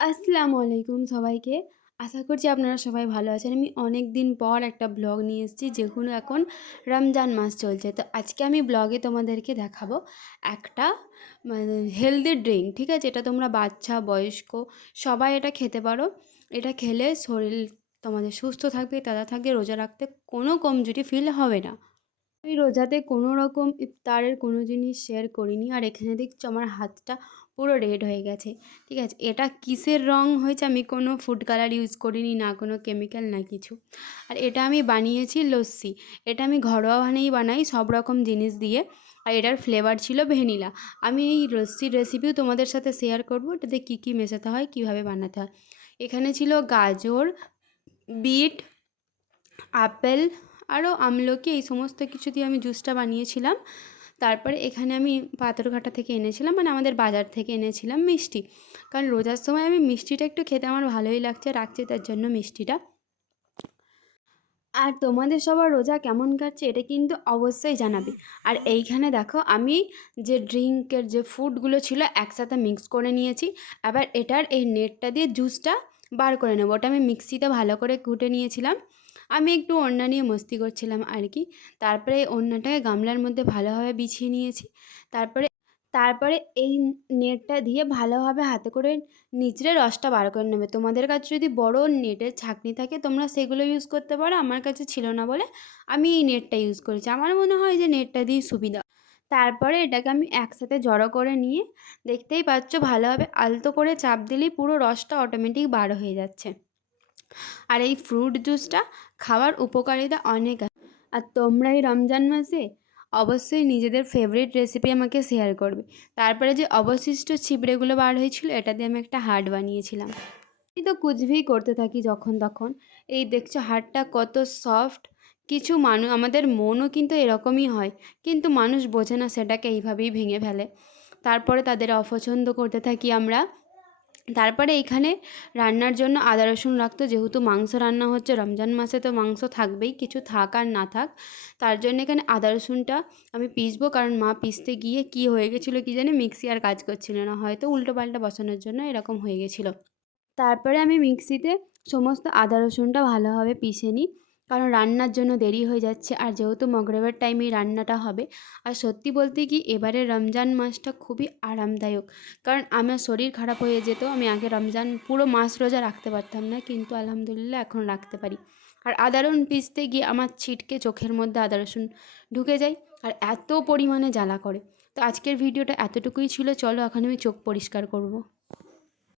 আসসালামু আলাইকুম সবাইকে। আশা করছি আপনারা সবাই ভালো আছেন। আমি অনেক দিন পর একটা ব্লগ নিয়ে এসেছি, যেহেতু এখন রমজান মাস চলছে। তো আজকে আমি ব্লগে তোমাদেরকে দেখাবো একটা হেলদি ড্রিঙ্ক, ঠিক আছে? এটা তোমরা বাচ্চা, বয়স্ক সবাই এটা খেতে পারো। এটা খেলে শরীর তোমাদের সুস্থ থাকবে, তাজা থাকবে, রোজা রাখতে কোনো কমজোরি ফিল হবে না। আমি রোজাতে কোনো রকম ইফতারের কোনো জিনিস শেয়ার করিনি। আর এখানে দেখছো আমার হাতটা পুরো রেড হয়ে গেছে, ঠিক আছে? এটা কিসের রং হয়েছে, আমি কোনো ফুড কালার ইউজ করিনি, না কোনো কেমিক্যাল, না কিছু। আর এটা আমি বানিয়েছি লস্যি। এটা আমি ঘরোয়াভাবেই বানাই সব রকম জিনিস দিয়ে। আর এটার ফ্লেভার ছিল ভ্যানিলা। আমি এই লস্যির রেসিপিও তোমাদের সাথে শেয়ার করব, এটাতে কী কী মেশাতে হয়, কীভাবে বানাতে হয়। এখানে ছিল গাজর, বিট, আপেল, আরও আমলকি, এই সমস্ত কিছু দিয়ে আমি জুসটা বানিয়েছিলাম। তারপরে এখানে আমি পাথরঘাটা থেকে এনেছিলাম, মানে আমাদের বাজার থেকে এনেছিলাম মিষ্টি। কারণ রোজার সময় আমি মিষ্টিটা একটু খেতে আমার ভালোই লাগছে, রাখছি তার জন্য মিষ্টিটা। আর তোমাদের সবার রোজা কেমন কাটছে এটা কিন্তু অবশ্যই জানাবে। আর এইখানে দেখো আমি যে ড্রিঙ্কের যে ফুডগুলো ছিল একসাথে মিক্স করে নিয়েছি। আবার এটার এই নেটটা দিয়ে জুসটা বার করে নেবো। ওটা আমি মিক্সিতে ভালো করে কুটে নিয়েছিলাম। আমি একটু ওড়না নিয়ে মস্তি করছিলাম আর কি। তারপরে এই ওড়নাটাকে গামলার মধ্যে ভালোভাবে বিছিয়ে নিয়েছি। তারপরে তারপরে এই নেটটা দিয়ে ভালোভাবে হাতে করে নিচড়ে রসটা বার করে নেবে। তোমাদের কাছে যদি বড় নেটের ছাঁকনি থাকে তোমরা সেগুলো ইউজ করতে পারো। আমার কাছে ছিল না বলে আমি এই নেটটা ইউজ করেছি। আমার মনে হয় যে নেটটা দিয়েই সুবিধা। তারপরে এটাকে আমি একসাথে জড়ো করে নিয়ে, দেখতেই পাচ্ছ ভালোভাবে আলতো করে চাপ দিলেই পুরো রসটা অটোমেটিক বার হয়ে যাচ্ছে। আর এই ফ্রুট জুসটা খাওয়ার উপকারিতা অনেক আছে। আর তোমরা এই রমজান মাসে অবশ্যই নিজেদের ফেভারিট রেসিপি আমাকে শেয়ার করবে। তারপরে যে অবশিষ্ট ছিবড়েগুলো বার হয়েছিল এটা দিয়ে আমি একটা হার্ট বানিয়েছিলাম। আমি তো কুচভি করতে থাকি যখন তখন। এই দেখছো হাড়টা কত সফট। কিছু মানুষ, আমাদের মনও কিন্তু এরকমই হয়, কিন্তু মানুষ বোঝে না, সেটাকে এইভাবেই ভেঙে ফেলে। তারপরে তাদের অপছন্দ করতে থাকি আমরা। তারপরে এইখানে রান্নার জন্য আদা রসুন রাখতো, যেহেতু মাংস রান্না হচ্ছে রমজান মাসে, তো মাংস থাকবেই, কিছু থাক আর না থাক। তার জন্য এখানে আদা রসুনটা আমি পিসবো, কারণ মা পিসতে গিয়ে কি হয়ে গেছিলো কি জানি, মিক্সি আর কাজ করছিল না, হয়তো উল্টো পাল্টা বসানোর জন্য এরকম হয়ে গেছিলো। তারপরে আমি মিক্সিতে সমস্ত আদা রসুনটা ভালোভাবে পিষে নিই, কারণ রান্নার জন্য দেরি হয়ে যাচ্ছে। আর যেহেতু মগরিবের টাইমেই রান্নাটা হবে। আর সত্যি বলতে কি এবারে রমজান মাসটা খুবই আরামদায়ক, কারণ আমার শরীর খারাপ হয়ে যেত, আমি আগে রমজান পুরো মাস রোজা রাখতে পারতাম না, কিন্তু আলহামদুলিল্লাহ এখন রাখতে পারি। আর আদা রসুন পিষতে গিয়ে আমার ছিটকে চোখের মধ্যে আদা রসুন ঢুকে যায়, আর এত পরিমাণে জ্বালা করে। তো আজকের ভিডিওটা এতটুকুই ছিল। চলো এখন আমি চোখ পরিষ্কার করব।